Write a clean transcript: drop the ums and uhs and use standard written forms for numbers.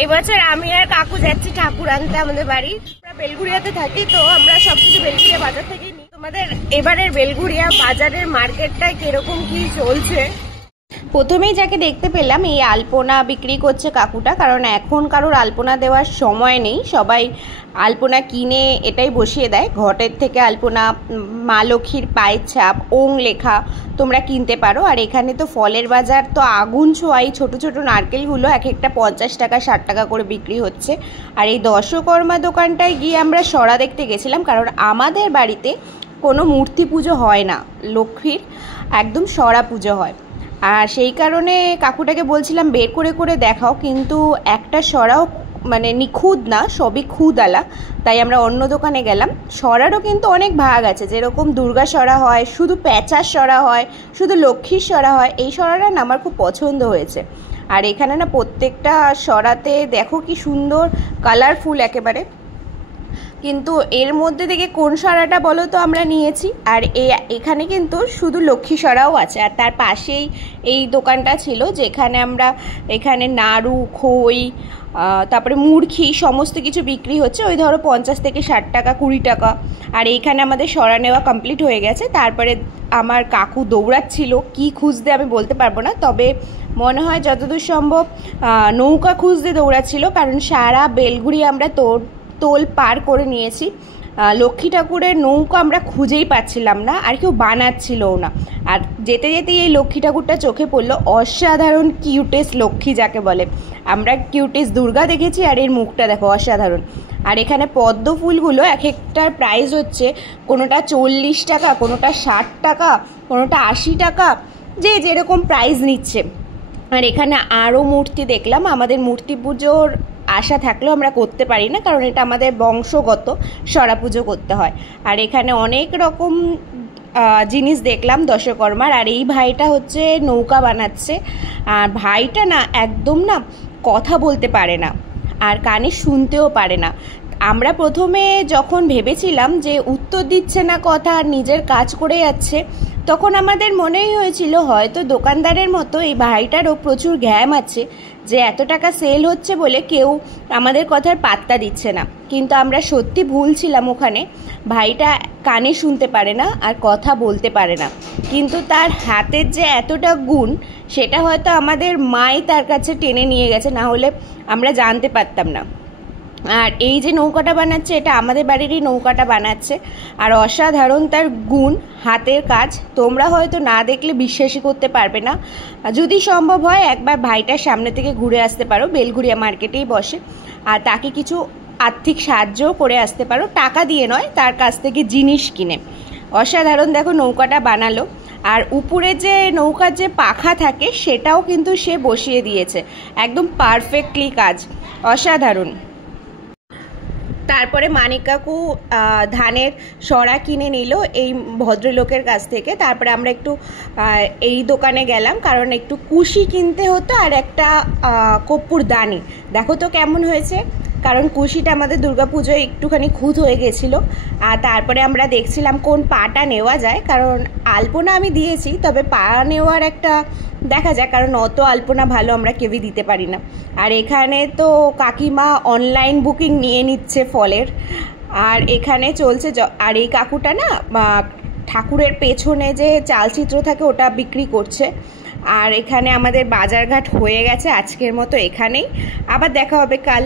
এই বছর আমি আর কাকু যাচ্ছি ঠাকুর আনতে আমাদের বাড়ি। আমরা বেলঘুরিয়াতে থাকি, তো আমরা সবকিছু বেলঘুরিয়া বাজার থেকেই নিই। তোমাদের এবারের বেলঘুরিয়া বাজারের মার্কেটটা কিরকম কি চলছে? প্রথমেই যাকে দেখতে পেলাম, এই আলপনা বিক্রি করছে কাকুটা, কারণ এখন কারোর আলপনা দেওয়ার সময় নেই, সবাই আলপনা কিনে এটাই বসিয়ে দেয়। ঘটের থেকে আলপনা, মা লক্ষ্মীর পায়ের ছাপ, ওং লেখা তোমরা কিনতে পারো। আর এখানে তো ফলের বাজার তো আগুন ছোঁয়াই, ছোট ছোট নারকেলগুলো এক একটা 50 টাকা 60 টাকা করে বিক্রি হচ্ছে। আর এই দশকর্মা দোকানটায় গিয়ে আমরা সরা দেখতে গেছিলাম, কারণ আমাদের বাড়িতে কোনো মূর্তি পুজো হয় না, লক্ষ্মীর একদম সরা পুজো হয়। আর সেই কারণে কাকুটাকে বলছিলাম বের করে করে দেখাও, কিন্তু একটা সরাও মানে নিখুঁত না, সবই খুদালা। তাই আমরা অন্য দোকানে গেলাম। সরারও কিন্তু অনেক ভাগ আছে, যেরকম দুর্গা সরা হয়, শুধু প্যাঁচার সরা হয়, শুধু লক্ষ্মীর সরা হয়। এই সরাটা না আমার খুব পছন্দ হয়েছে। আর এখানে না প্রত্যেকটা সরাতে দেখো কি সুন্দর কালারফুল একেবারে। কিন্তু এর মধ্যে থেকে কোন সরাটা বলো তো আমরা নিয়েছি। আর এখানে কিন্তু শুধু লক্ষ্মী সরাও আছে। আর তার পাশেই এই দোকানটা ছিল, যেখানে আমরা এখানে নাড়ু, খই, তারপরে মুড়কি সমস্ত কিছু বিক্রি হচ্ছে। ওই ধরো 50 থেকে 60 টাকা, 20 টাকা। আর এইখানে আমাদের সরা নেওয়া কমপ্লিট হয়ে গেছে। তারপরে আমার কাকু দৌড়াচ্ছিল, কি খুঁজতে আমি বলতে পারবো না, তবে মনে হয় যতদূর সম্ভব নৌকা খুঁজতে দৌড়াচ্ছিল, কারণ সারা বেলঘুরিয়া আমরা তোল পার করে নিয়েছি। লক্ষ্মী ঠাকুরের নৌকা আমরা খুঁজেই পাচ্ছিলাম না, আর কেউ বানাচ্ছিলও না। আর যেতে যেতেই এই লক্ষ্মী ঠাকুরটা চোখে পড়লো, অসাধারণ কিউটেস্ট লক্ষ্মী যাকে বলে। আমরা কিউটেস্ট দুর্গা দেখেছি, আর এর মুখটা দেখো অসাধারণ। আর এখানে পদ্ম ফুলগুলো এক একটার প্রাইস হচ্ছে কোনোটা 40 টাকা, কোনোটা 60 টাকা, কোনোটা 80 টাকা, যে যেরকম প্রাইস নিচ্ছে। আর এখানে আরও মূর্তি দেখলাম। আমাদের মূর্তি পুজোর আশা থাকলেও আমরা করতে পারি না, কারণ এটা আমাদের বংশগত, সরা পুজো করতে হয়। আর এখানে অনেক রকম জিনিস দেখলাম দশকর্মার। আর এই ভাইটা হচ্ছে নৌকা বানাচ্ছে। আর ভাইটা না একদম না কথা বলতে পারে না, আর কানে শুনতেও পারে না। আমরা প্রথমে যখন ভেবেছিলাম যে উত্তর দিচ্ছে না কথা, আর নিজের কাজ করে যাচ্ছে, তখন আমাদের মনেই হয়েছিল হয়তো দোকানদারের মতো এই ভাইটারও প্রচুর ঘ্যাম আছে, যে এত টাকা সেল হচ্ছে বলে কেউ আমাদের কথার পাত্তা দিচ্ছে না। কিন্তু আমরা সত্যি ভুল ছিলাম। ওখানে ভাইটা কানে শুনতে পারে না আর কথা বলতে পারে না, কিন্তু তার হাতের যে এতটা গুণ, সেটা হয়তো আমাদের মাই তার কাছে টেনে নিয়ে গেছে, না হলে আমরা জানতে পারতাম না। আর এই যে নৌকাটা বানাচ্ছে, এটা আমাদের বাড়িরই নৌকাটা বানাচ্ছে। আর অসাধারণ তার গুণ, হাতের কাজ। তোমরা হয়তো না দেখলে বিশ্বাসই করতে পারবে না। যদি সম্ভব হয় একবার ভাইটার সামনে থেকে ঘুরে আসতে পারো, বেলঘুরিয়া মার্কেটেই বসে। আর তাকে কিছু আর্থিক সাহায্যও করে আসতে পারো, টাকা দিয়ে নয়, তার কাছ থেকে জিনিস কিনে। অসাধারণ দেখো নৌকাটা বানালো। আর উপরে যে নৌকার যে পাখা থাকে, সেটাও কিন্তু সে বসিয়ে দিয়েছে, একদম পারফেক্টলি কাজ, অসাধারণ। তারপরে মানিক কাকু ধানের সরা কিনে নিল এই ভদ্রলোকের কাছ থেকে। তারপরে আমরা একটু এই দোকানে গেলাম, কারণ একটু কুশি কিনতে হতো, আর একটা কর্পূর দানি। দেখো তো কেমন হয়েছে, কারণ কুশিটা আমাদের দুর্গাপুজোয় একটুখানি খুঁত হয়ে গেছিলো। আর তারপরে আমরা দেখছিলাম কোন পাটা নেওয়া যায়, কারণ আলপনা আমি দিয়েছি, তবে পা নেওয়ার একটা দেখা যায়, কারণ অত আলপনা ভালো আমরা কেউই দিতে পারি না। আর এখানে তো কাকিমা অনলাইন বুকিং নিয়ে নিচ্ছে ফলের। আর এখানে চলছে, আর এই কাকুটা না ঠাকুরের পেছনে যে চালচিত্র থাকে ওটা বিক্রি করছে। আর এখানে আমাদের বাজারঘাট হয়ে গেছে আজকের মতো এখানেই। আবার দেখা হবে কাল।